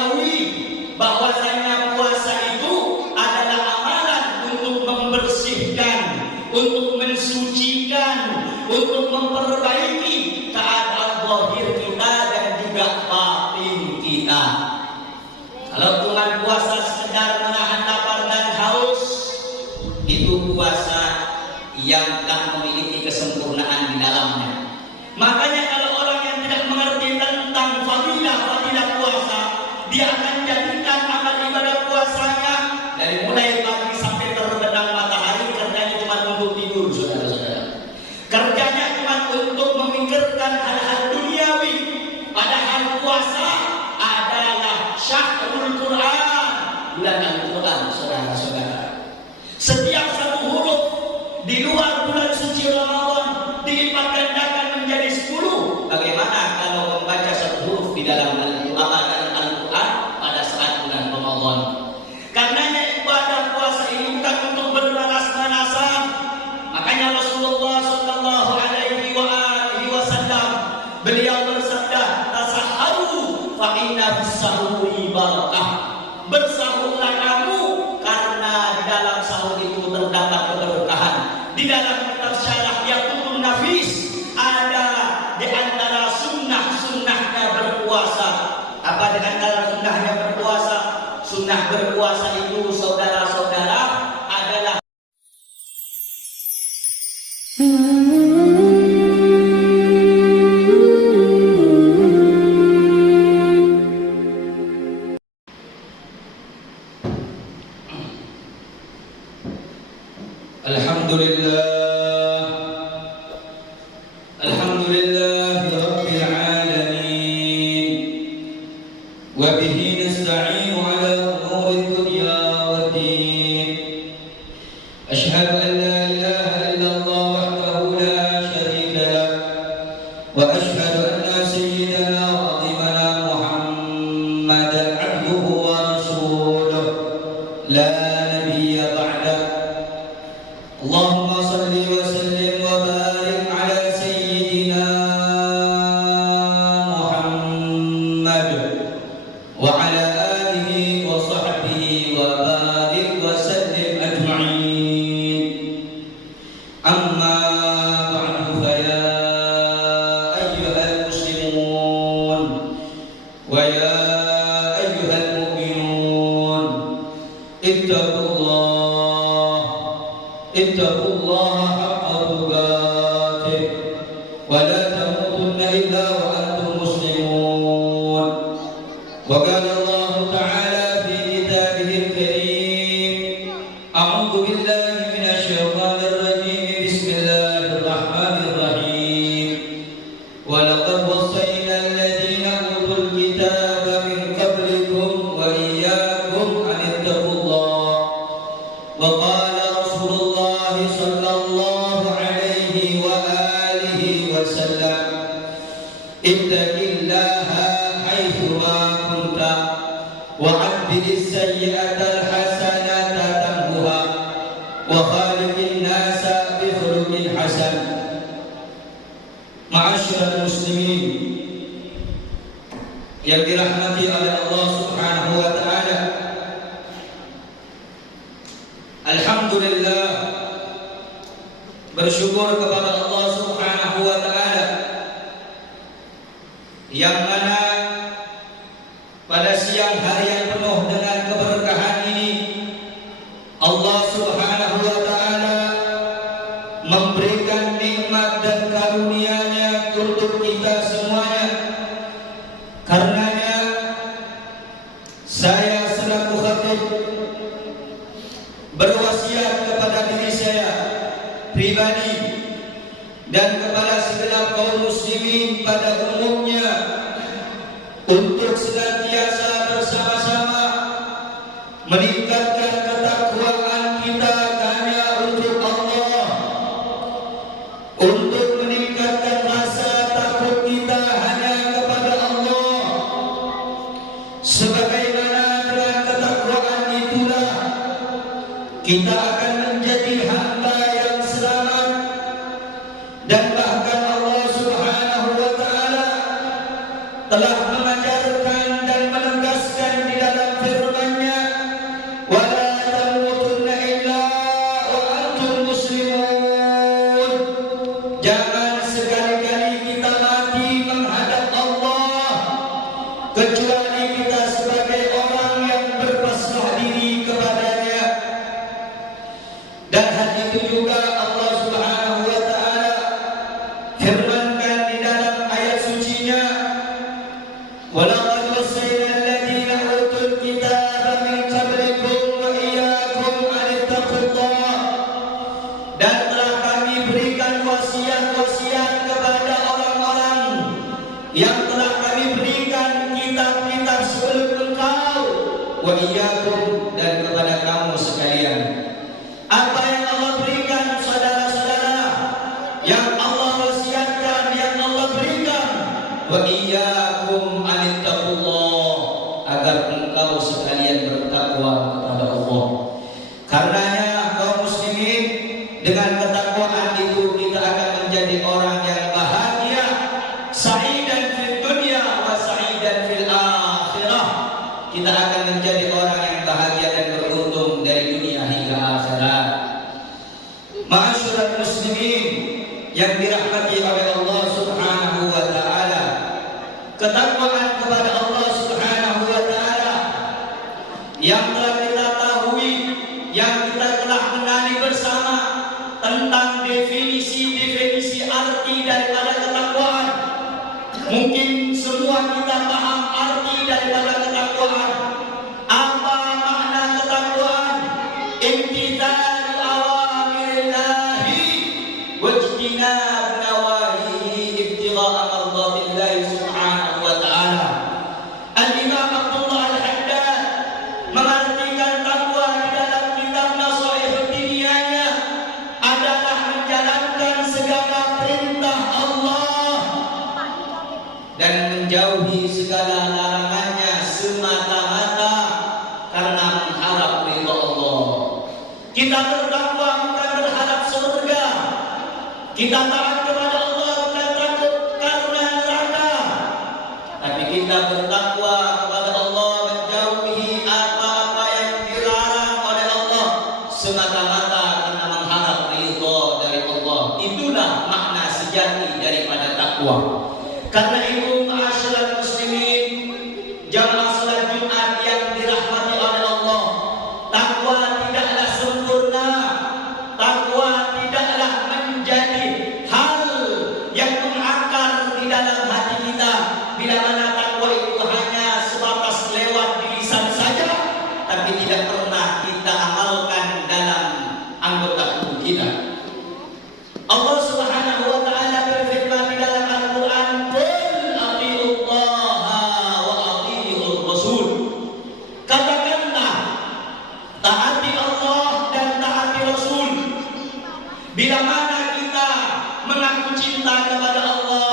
mengetahui bahwasanya puasa itu adalah amalan untuk membersihkan, untuk mensucikan, untuk memperbaiki keadaan zahir kita dan juga batin kita. Kalau cuma puasa sekedar menahan lapar dan haus, itu puasa yang tak memiliki kesempurnaan di dalamnya. Makanya kalau orang yang tidak mengerti tentang fadilah puasa, dia akan jadikan amal ibadah puasanya dari mulai pagi sampai terbenam matahari kerjanya cuma untuk tidur, saudara-saudara. Kerjanya cuma untuk memikirkan hal-hal duniawi. Padahal puasa adalah syahrul Quran, bulan Al-Quran, saudara-saudara. Setiap satu huruf di luar bulan suci Ramadan dilipat gandakan menjadi 10. Bagaimana kalau membaca satu huruf di dalam Al-Quran pada saat bulan Ramadan? Karenanya ibadah puasa ini bukan untuk bermalas-malasan. Makanya Rasulullah Sallallahu Alaihi Wasallam beliau bersabda, "Tasahharu fa inna bis-sahuri barakah." Bersahurlah kamu karena di dalam sahur itu terdapat keberkahan. Di dalam kitab syarah Yaqutun Nafis ada di antara sunnah-sunnahnya berpuasa. Apa di antara sunnahnya berpuasa? Sunnah berpuasa itu, saudara-saudara, adalah yang dirahmati oleh Allah Subhanahu wa taala. Alhamdulillah, bersyukur kepada Allah Subhanahu wa taala yang mana pada siang hari yang penuh dengan keberkahan ini Allah Subhanahu wa taala memberikan nikmat dan karunia-Nya untuk kita semuanya. Karenanya saya selaku khatib berwasiat kepada diri saya pribadi dan kepada segenap kaum muslimin pada umumnya untuk senantiasa bersama-sama meningkatkan ketakwaan kita hanya untuk Allah, untuk meningkatkan rasa takut kita hanya kepada Allah. Sebagaimana dengan ketakwaan itulah kita akan menjadi hamba yang selamat, dan bahkan Allah Subhanahu wa taala telah mengajarkan dan menegaskan kecuali kita sebagai orang yang berpasrah diri kepadanya. Dan hal itu juga Allah Subhanahu wa taala firmankan di dalam ayat sucinya, walaqad wassayna alladziina utul kitaaba min qablikum wa iyyakum an ittaqullah. Dan telah kami berikan wasiat-wasiat kepada orang-orang yang telah kami berikan kitab-kitab sebelum engkau, wa iyyakum, dan kepada kamu sekalian. Apa yang Allah berikan, saudara-saudara, yang Allah wasiatkan, yang Allah berikan, wa iyyakum anittaqullah, agar engkau sekalian bertakwa kepada Allah. Karenanya kaum muslimin, dengan ketakwaan itu kita akan menjadi orang yang bahagia, sa'idan fid dunya wa sa'idan fil akhirah. Kita akan menjadi orang yang bahagia dan beruntung dari dunia hingga akhirat. Ma'asyiral muslimin yang dirahmati oleh Allah Subhanahu wa taala, ketakwaan kepada Allah Subhanahu wa taala yang telah kita tahui, yang kita telah mengenali bersama tentang definisi arti daripada ketakwaan. Mungkin semua kita paham arti daripada ketakwaan. Apa makna ketakwaan? Imtithalu awamirillahi wajtinab nawahihi ibtigha'a mardatillahi subhanahu wa ta'ala. Al-Imam Abdullah Al-Haddad mengartikan takwa di dalam kitab Nasha'ihud Diniyahnya adalah menjalankan segala perintah Allah dan menjauhi segala larangannya semata-mata karena mengharap ridha Allah. Kita bertakwa bukan berharap surga. Kita taat kepada Allah bukan takut karena neraka. Tapi kita bertakwa kepada Allah, menjauhi apa-apa yang dilarang oleh Allah semata-mata karena mengharap ridha dari Allah. Itulah makna sejati daripada takwa. Karena itu ma'asyiral muslimin, jamaah salat Jumat yang dirahmati oleh Allah, takwa tidaklah sempurna. Takwa tidaklah menjadi hal yang mengakar di dalam hati kita, bila mana takwa itu hanya sebatas lewat di lisan saja, tapi tidak pernah kita amalkan dalam anggota tubuh kita. Allah Subhanahu wa taala berfirman di dalam Al-Qur'an, "Qul atiiullaha wa atiiur rasul." Katakanlah, taati Allah dan taati Rasul. Bila mana kita mengaku cinta kepada Allah,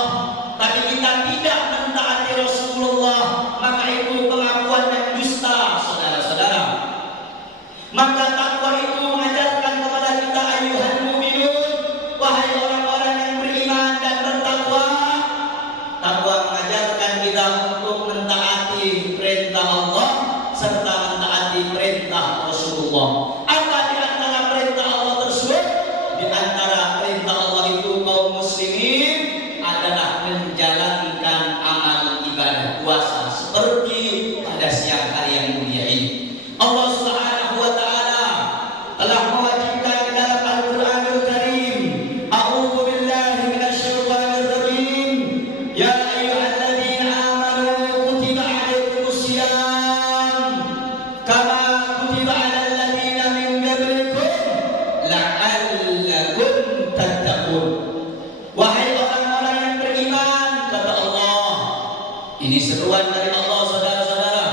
tapi kita tidak mentaati Rasulullah, maka itu pengakuan dan dusta, saudara-saudara. Maka takwa itu mengajarkan kepada kita, ayuhan mu'minun, wahai orang-orang yang beriman dan bertakwa. Takwa mengajarkan kita untuk mentaati perintah Allah serta mentaati perintah Rasulullah. Apa di antara perintah Allah tersebut? Di antara perintah Allah itu, kaum muslimin, adalah menjalankan amal ibadah puasa seperti pada siang hari yang mulia ini. Allah Subhanahu wa taala telah mewajibkan di dalam Al-Qur'anul Karim, a'udzu billahi minasyaitonir rajim, ya ayyuhalladzina amanu kutiba 'alaikumus shiyam kama kutiba 'alal ladzina min qablikum la'allakum tattaqun. Wahai orang-orang yang beriman, kata Allah. Ini seruan dari Allah, saudara-saudara.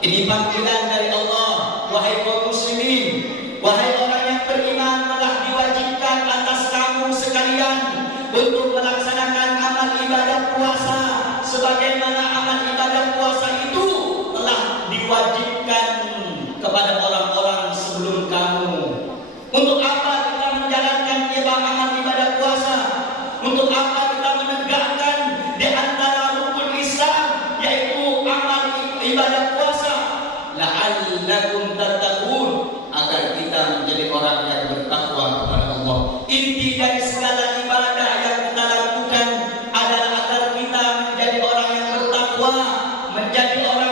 Ini panggilan dari Allah. Wahai kaum muslimin, wahai orang yang beriman, telah diwajibkan atas kamu sekalian untuk melaksanakan amal ibadah puasa, sebagaimana amal ibadah puasa itu telah diwajibkan kepada orang-orang sebelum kamu. Untuk apa kita menjalankan amal ibadah puasa? Untuk apa kita menegakkan di antara rukun Islam, yaitu amal ibadah puasa? La'allakum tattaqun, agar kita menjadi orang yang bertakwa kepada Allah. Inti dari segala ibadah yang kita lakukan adalah agar kita menjadi orang yang bertakwa, menjadi orang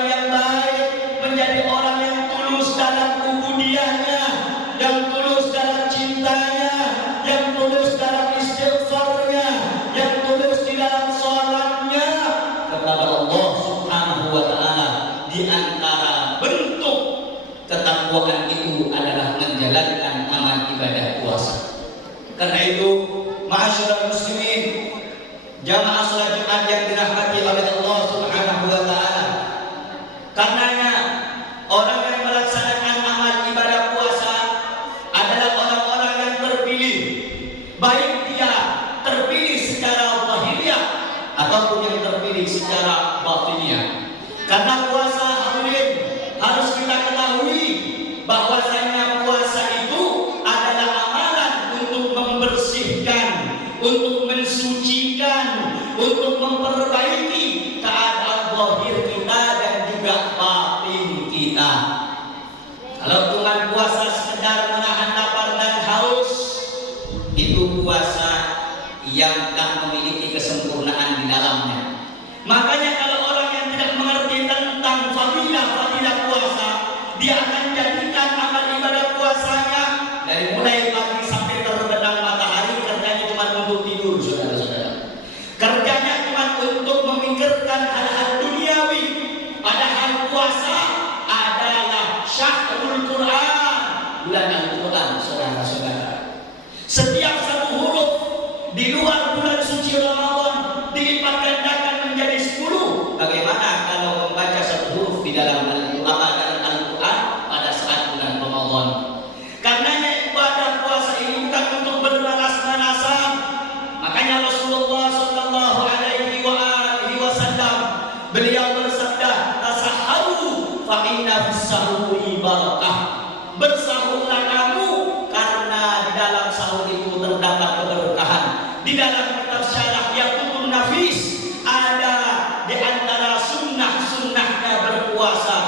di antara bentuk ketakwaan itu adalah menjalankan amal ibadah puasa. Karena itu, ma'asyiral muslimin, jamaah salat Jumat yang dirahmati oleh Allah Subhanahu wa taala. Karenanya orang yang melaksanakan amal ibadah puasa adalah orang-orang yang terpilih, baik dia terpilih secara zahiriyah ataupun yang terpilih secara batiniyah. Karena puasa harus kita ketahui bahwasanya puasa itu adalah amalan untuk membersihkan, untuk mensucikan, untuk memperbaiki keadaan zahir kita dan juga batin kita. Kalau cuma puasa sekedar menahan lapar dan haus, itu puasa yang tak memiliki kesempurnaan di dalamnya. Makanya kalau orang yang tidak mengerti tentang fadilah puasa, dia akan jadikan amal ibadah puasanya dari mulai pagi sampai terbenam matahari kerjanya cuma untuk tidur, saudara-saudara. Kerjanya cuma untuk memikirkan hal-hal duniawi. Padahal puasa adalah syahrul Quran, bulan Al-Quran, saudara-saudara. Setiap satu huruf di luar bulan suci Ramadan dilipat gandakan menjadi 10. Bagaimana kalau membaca satu huruf di dalam Al-Quran pada saat bulan Ramadan? Karenanya ibadah puasa ini bukan untuk bermalas-malasan. Makanya Rasulullah sallallahu alaihi wasallam beliau bersabda, "Tasahharu fa inna fis sahuri barakah." Bersahurlah kamu karena di dalam sahur itu terdapat keberkahan. Di dalam kitab syarah Yaqutun Nafis ada di antara sunnah-sunnahnya berpuasa.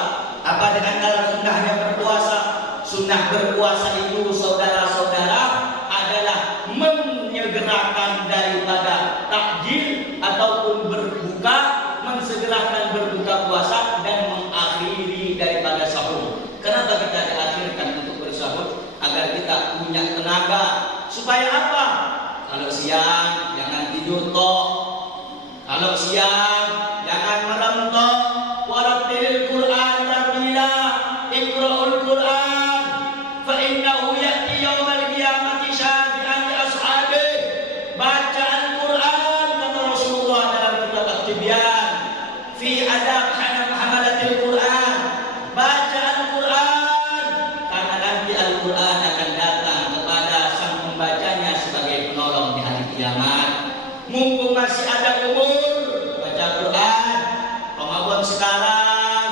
Apa di antara sunnahnya berpuasa? Sunnah berpuasa itu, saudara-saudara, adalah menyegerakan daripada takjil ataupun berbuka, mensegerakan berbuka puasa dan mengakhiri daripada sahur. Kenapa kita diakhirkan untuk bersahur? Agar kita punya tenaga. Supaya apa? Kalau siang jangan tidur toh. Kalau siang jangan merem toh. Warattilil Qur'an tartila. Iqra'ul Qur'an fa innahu ya'ti yaumal qiyamati syafi'an li ashabihi. Baca Al-Qur'an kata Rasulullah dalam kitab At-Tibyan fi adab hamalatil Qur'an. Baca Al-Quran karena nanti Al-Quran akan datang kepada sang pembacanya sebagai penolong di hari kiamat. Mumpung masih ada umur, baca Quran. Ramadan sekarang,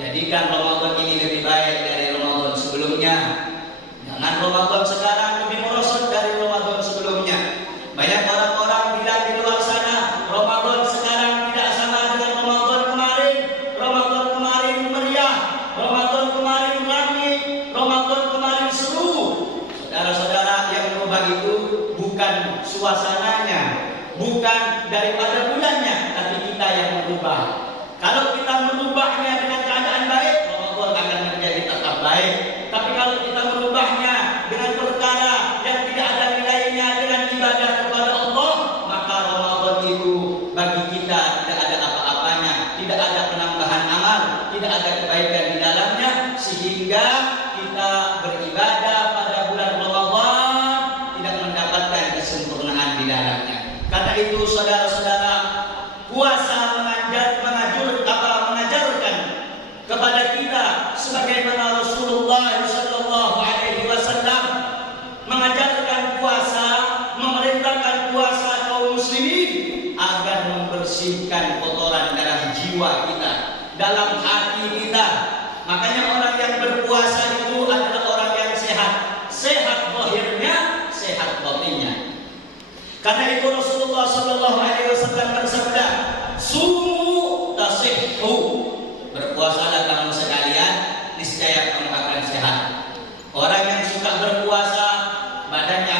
jadikan Ramadan ini lebih baik dari Ramadan sebelumnya. Jangan Ramadan sekarang lebih merosot dari Ramadan sebelumnya. Banyak orang-orang bilang di luar sana, Ramadan sekarang tidak sama dengan Ramadan kemarin. Ramadan kemarin meriah, Ramadan kemarin ramai, Ramadan kemarin seru. Saudara-saudara, yang merubah itu bukan suasananya, bukan daripada bulannya, tapi kita yang merubah. Kalau kita merubahnya dengan keadaan baik, Ramadan akan menjadi tetap baik. Tapi kalau kita merubahnya dengan perkara yang tidak ada nilainya, dengan ibadah kepada Allah, maka Ramadan itu bagi kita tidak ada apa-apanya, tidak ada penambahan amal, tidak ada kebaikan di dalamnya, sehingga kita beribadah pada bulan Ramadan tidak mendapatkan kesempurnaan di dalamnya. Karena itu saudara-saudara, puasa mengajarkan kepada kita sebagaimana Rasulullah sallallahu alaihi wasallam mengajarkan puasa, memerintahkan puasa kaum muslimin agar membersihkan kotoran dalam jiwa kita, dalam hati kita. Makanya orang yang berpuasa itu adalah orang yang sehat, sehat zahirnya, sehat batinnya. Karena itu Rasulullah sallallahu alaihi wasallam bersabda, "Sumu tasihhu." Berpuasalah kamu sekalian, niscaya kamu akan sehat. Orang yang suka berpuasa, badannya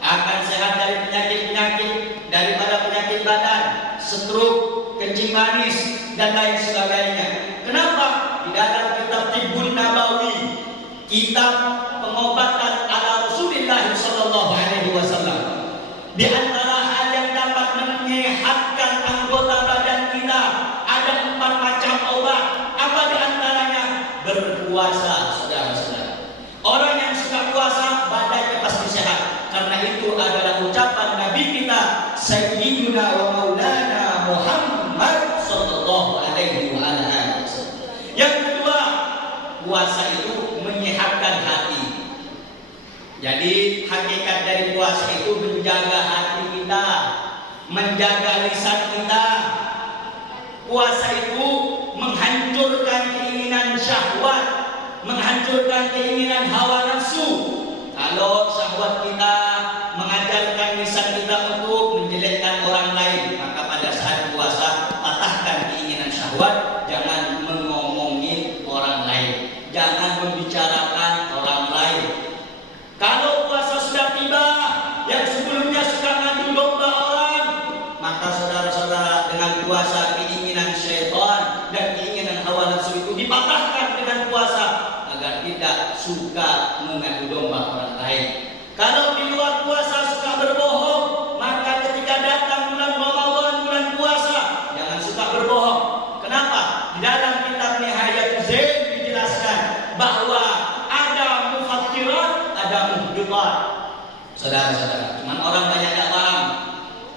akan sehat dari penyakit-penyakit, daripada penyakit badan, stroke, kencing manis dan lain sebagainya. Kenapa? Di dalam kitab Tibbun Nabawi, kitab pengobatan ala Rasulullah sallallahu alaihi wasallam, di antara hal yang dapat menyehatkan anggota badan kita ada 4 macam puasa itu menyehatkan hati. Jadi hakikat dari puasa itu menjaga hati kita, menjaga lisan kita. Puasa itu menghancurkan keinginan syahwat, menghancurkan keinginan hawa nafsu. Kalau syahwat kita mengajarkan lisan kita untuk menjelekkan orang lain, maka pada saat puasa patahkan keinginan syahwat. Jangan mengomongin orang lain, jangan membicarakan orang lain. Kalau puasa sudah tiba, yang sebelumnya suka ngadu domba orang, maka saudara-saudara, dengan puasa keinginan syaitan dan keinginan hawa nafsu itu dipatahkan dengan puasa agar tidak suka mengadu domba orang lain. Kalau di luar puasa suka berbohong, maka ketika datang bulan Ramadan, bulan puasa, jangan suka berbohong. Kenapa? Di dalam kitab Nihayatul Zain dijelaskan bahwa ada mufattirat, ada muhdiqat. Saudara-saudara, cuman orang banyak tak paham.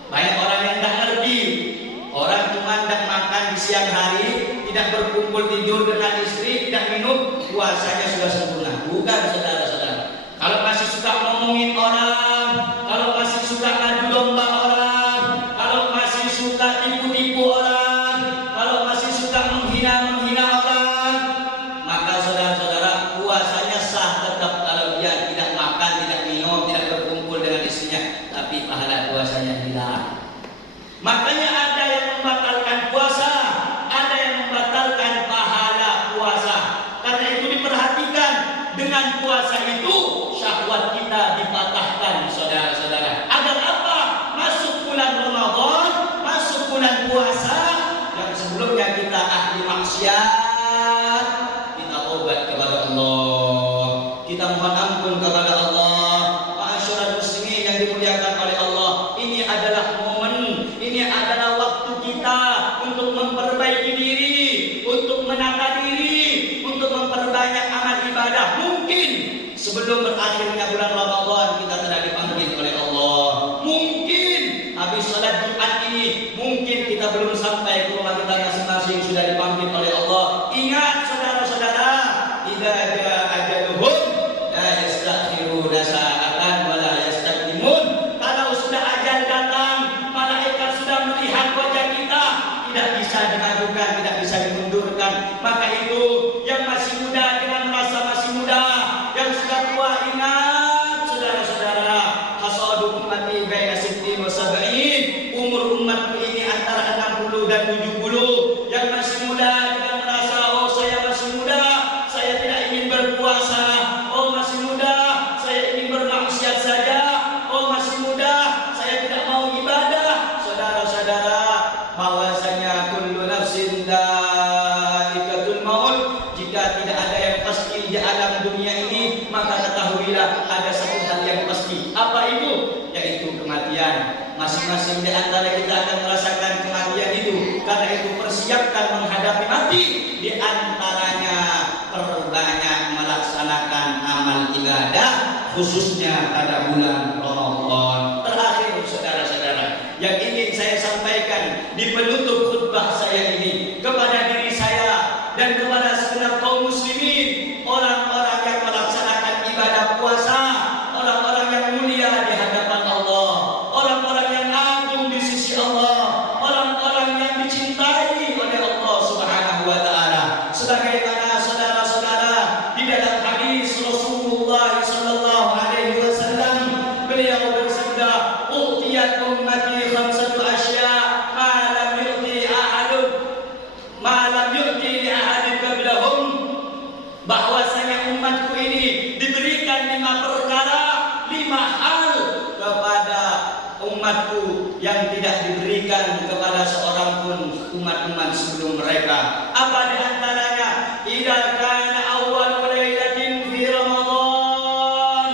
Banyak orang yang tak ngerti. Orang cuma tak makan di siang hari, tidak berkumpul tidur dengan istri, tidak minum, puasanya sudah sempurna. Bukan, saudara-saudara. Kalau masih suka ngomongin orang, kalau masih suka ngadu domba orang, kalau masih suka tipu-tipu orang, kalau masih suka menghina orang, maka saudara-saudara, puasanya sah tetap kalau dia tidak makan, tidak minum, tidak berkumpul dengan istrinya, tapi pahala puasanya hilang. Makanya ada yang membatalkan puasa, ada yang membatalkan pahala puasa. Karena itu diperhatikan, dengan puasa itu syahwat kita dipatahkan, saudara-saudara. Agar apa? Masuk bulan Ramadan, masuk bulan puasa, yang sebelumnya kita ahli maksiat, kita tobat kepada Allah, kita mohon ampun kepada Allah. Ma'asyiral muslimin yang dimuliakan oleh Allah, ini adalah momen, ini adalah waktu kita untuk memperbaiki diri, untuk menata diri, untuk memperbanyak amal ibadah. Mungkin sebelum berakhirnya bulan Ramadan kita telah dipanggil oleh Allah. Mungkin habis salat Jumat ini, mungkin kita belum sampai ke rumah kita masing-masing sudah dipanggil oleh Allah. Ingat saudara-saudara, idza jaa ajaluhum la yastakhiruna sa'atan wa la yastaqdimun. Kalau sudah ajal datang, malaikat sudah melihat wajah kita, tidak bisa dimajukan, tidak bisa dimundurkan. Maka itu yang masih muda dengan merasa masih muda, yang sudah tua ingat, saudara-saudara, hasadu ummati baina sittin wa sab'in. Umur umatku ini antara 60 dan 70. Yang masih muda dengan merasa, oh saya masih muda, saya tidak ingin berpuasa. Oh masih muda, saya ingin bermaksiat saja. Oh masih muda, saya tidak mau ibadah. Saudara-saudara, bahwasanya kullu nafsin dha'iqatul maut. Jika tidak ada yang pasti di alam dunia ini, maka ketahuilah ada satu hal yang pasti. Apa itu? Yaitu kematian. Masing-masing di antara kita akan merasakan kematian itu. Karena itu persiapkan menghadapi mati. Di antaranya perbanyak melaksanakan amal ibadah, khususnya pada bulan Ramadan. Terakhir saudara-saudara, yang ingin saya sampaikan di penutup khutbah saya ini kepada diri saya dan kepada segenap kaum muslimin, orang-orang yang melaksanakan ibadah puasa, orang-orang yang mulia di hadapan Allah, orang-orang yang agung di sisi Allah, orang-orang yang dicintai oleh Allah Subhanahu wa taala. Sebagaimana saudara-saudara di dalam hadis Rasulullah sallallahu alaihi wasallam, beliau bersabda, "Uqtiyat ummati khamsatu asya ma lam yu'ti ahadun ma lam yu'ti li ahadin qablahum." Bahwasanya umatku ini diberikan 5 perkara, 5 hal kepada umatku yang tidak diberikan kepada seorang pun umat-umat sebelum mereka. Apa di antaranya? Idza kana awwal lailatin fi Ramadan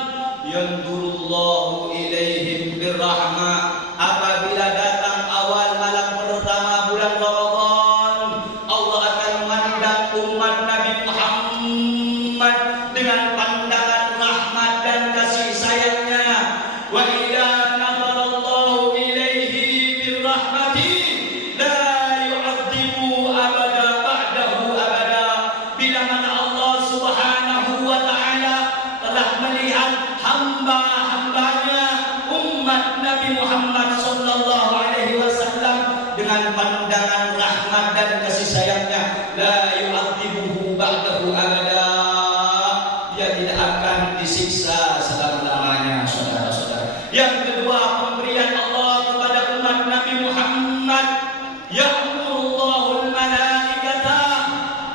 yanzurullahu ilaihim birrahmah. Apabila datang awal malam pertama bulan Ramadan, Allah akan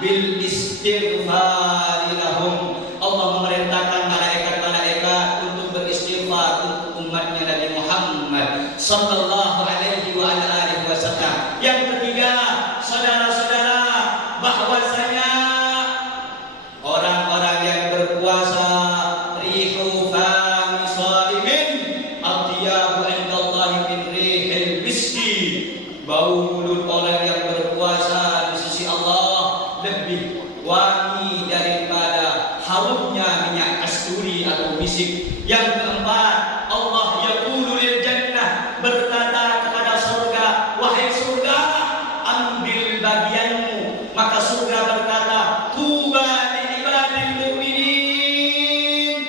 bil istighfar lahum. Allah memerintahkan malaikat-malaikat untuk beristighfar untuk umatnya Nabi Muhammad sallallahu alaihi wa ala alihi wasallam. Yang ketiga, saudara-saudara, bahwasanya orang-orang yang berpuasa rihu fami shaimin atyabu indallahi min rihil miski. Bau mulut orang yang berpuasa di sisi Allah lebih wangi daripada harumnya minyak kasturi atau misik. Yang keempat, Allah yaqulu lil jannah, berkata kepada surga, wahai surga, ambil bagianmu. Maka surga berkata, tuba li ibadil mu'minin,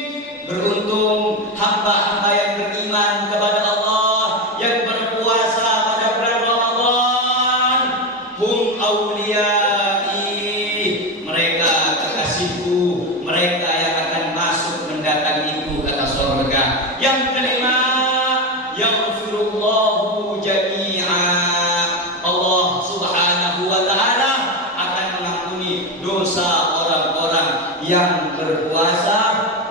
beruntung hamba-hamba yang beriman kepada Allah, yang berpuasa pada bulan Ramadan. Hum auliyai, mereka kekasihku, mereka yang akan masuk mendatangiku, kata surga. Yang kelima, yaghfirullahu jami'a, Allah subhanahu wa ta'ala akan mengampuni dosa orang-orang yang berpuasa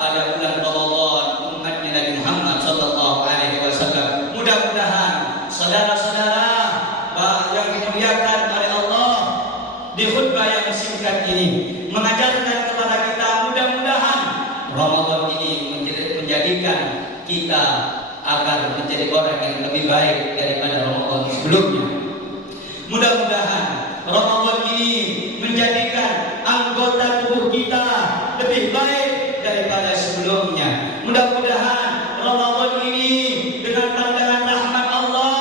pada bulan Ramadan, umatnya Nabi Muhammad sallallahu alaihi wasallam. Mudah-mudahan saudara-saudara yang dimuliakan oleh Allah, di khutbah yang singkat ini mengajarkan kepada kita, mudah-mudahan Ramadan ini menjadikan kita agar menjadi orang yang lebih baik daripada Ramadan sebelumnya. Mudah-mudahan Ramadan ini menjadikan anggota tubuh kita lebih baik daripada sebelumnya. Mudah-mudahan Ramadan ini dengan pandangan rahmat Allah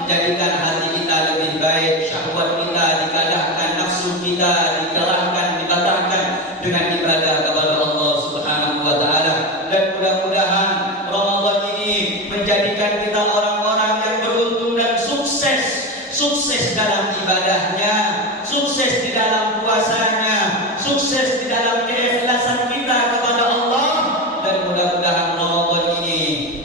menjadikan hati kita lebih baik, syahwat kita dikalahkan, nafsu kita dikalahkan dengan ibadah kepada Allah Subhanahu wa taala. Dan mudah-mudahan Ramadan ini menjadikan kita orang-orang yang beruntung dan sukses dalam ibadahnya, sukses di dalam puasanya, sukses di dalam keikhlasan kita kepada Allah. Dan mudah-mudahan Ramadan ini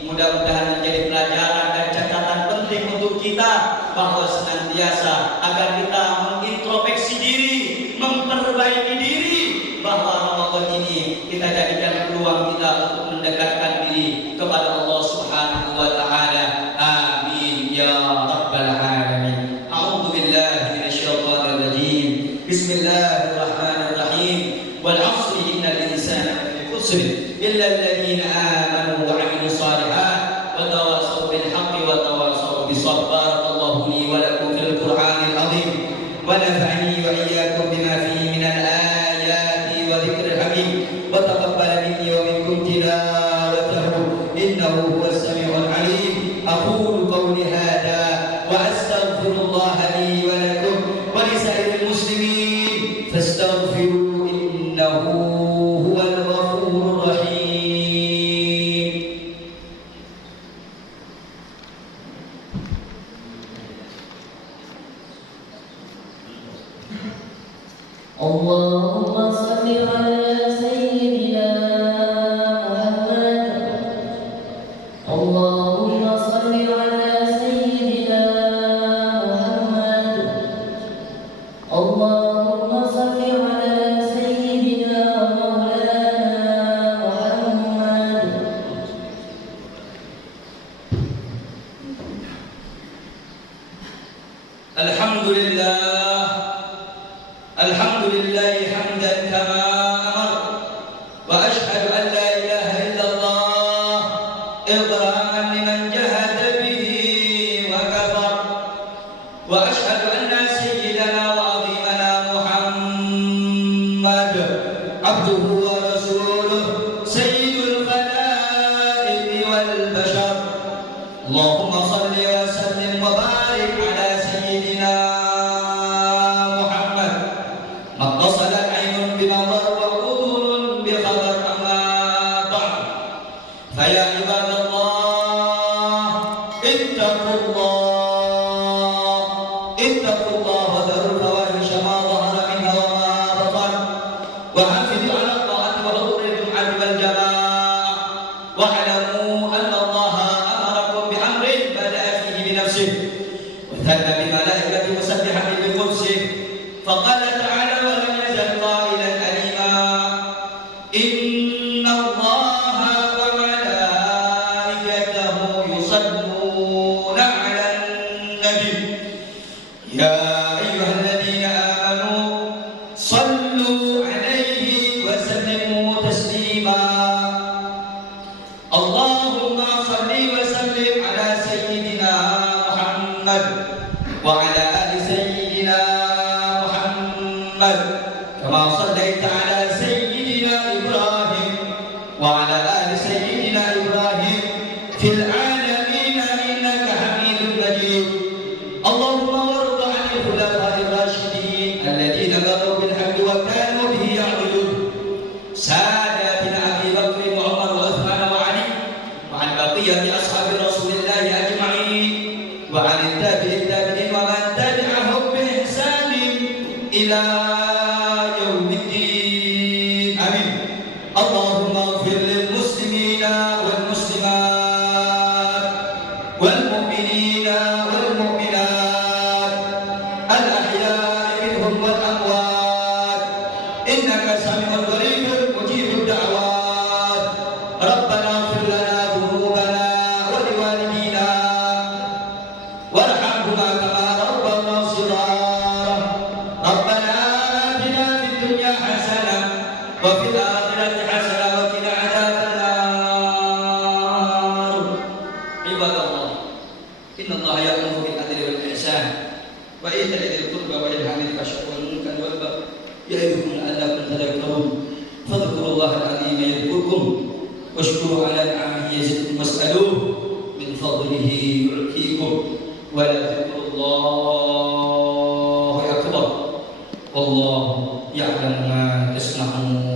menjadi pelajaran dan catatan penting untuk kita, bahwa senantiasa agar kita mengintrospeksi diri, memperbaiki diri, bahwa Ramadan ini kita jadikan peluang kita untuk mendekatkan diri kepada Allah Subhanahu wa taala. Amin ya rabbal alamin. A'udzu billahi minasyaitonir rajim. Bismillahirrahmanirrahim. Wal 'ashri innal insana lafi khusr illa alladziina aamanu wa 'amilus shalihaat wa tawassaw bil haqqi wa tawassaw bis sabr. Barakallahu li wa lakum fil Qur'anil 'azim wa nafa'ani wa iyyakum bima fihi minal ayati wa dzikril hakim wa taqabbal minni wa minkum tilawatahu innahu huwas samiul 'alim. Aqulu qawli hadha wa astaghfirullaha li wa lakum wa li sa'iril muslimin fastaghfiruhu innahu huwal ghafurur rahim. Allahumma salli ala sayyidina Muhammad. Allahumma salli ala sayyidina Muhammad. Allahumma salli ala sayyidina Maulana Muhammad. Alhamdulillah hamdan kama amar, wa ashhadu an la ilaha illallah idraman liman jahada bihi wa kafar, wa ashhadu anna sayyidana wa azimana Muhammad abduhu wa rasuluh sayyidul khalaiqi wal bashar. Allahumma salli wa sallim wa barik ala sayyidina اتصلت عين بنظر وأذن بخبر. أما بعد، فيا عباد الله اتقوا الله وذروا الفواحش ما ظهر منها وما بطن، وحافظوا على الطاعة وحضور الجمعة والجماعة، واعلموا أن الله أمركم بأمر بدأ فيه بنفسه وثنى بملائكته مسبحة بقدسه، فقال تعالى: ولم يزل كما صليت على سيدنا إبراهيم وعلى آل سيدنا إبراهيم في العالمين إنك حميد مجيد. اللهم وارض عن الخلفاء الراشدين الذين بغوا بالحق وكانوا به يعدلون، ساداتنا أبي بكر وعمر وعثمان وعلي، وعن بقية أصحاب رسول الله أجمعين، وعن التابعين ومن تبعهم بإحسان إلى يوم الدين. آمين. اللهم اغفر للمسلمين والمسلمات والمؤمنين والمؤمنات الأحياء منهم والأموات إنك سميع قريب مجيب الدعوات. ربنا اغفر لنا ذنوبنا ولوالدينا وارحمهما كما ربنا صغارا. ربنا آتنا في الدنيا حسنة وفي الآخرة حسنة وقنا عذاب النار. عباد الله، إن الله يأمر بالعدل والإحسان وإيتاء ذي القربى وينهى عن الفحشاء والمنكر والبغي يعظكم لعلكم تذكرون. فاذكروا الله العظيم يذكركم واشكروا على نعمه يزدكم واسألوه من فضله يعطيكم ولذكر الله أكبر والله يعلم ما تصنعون.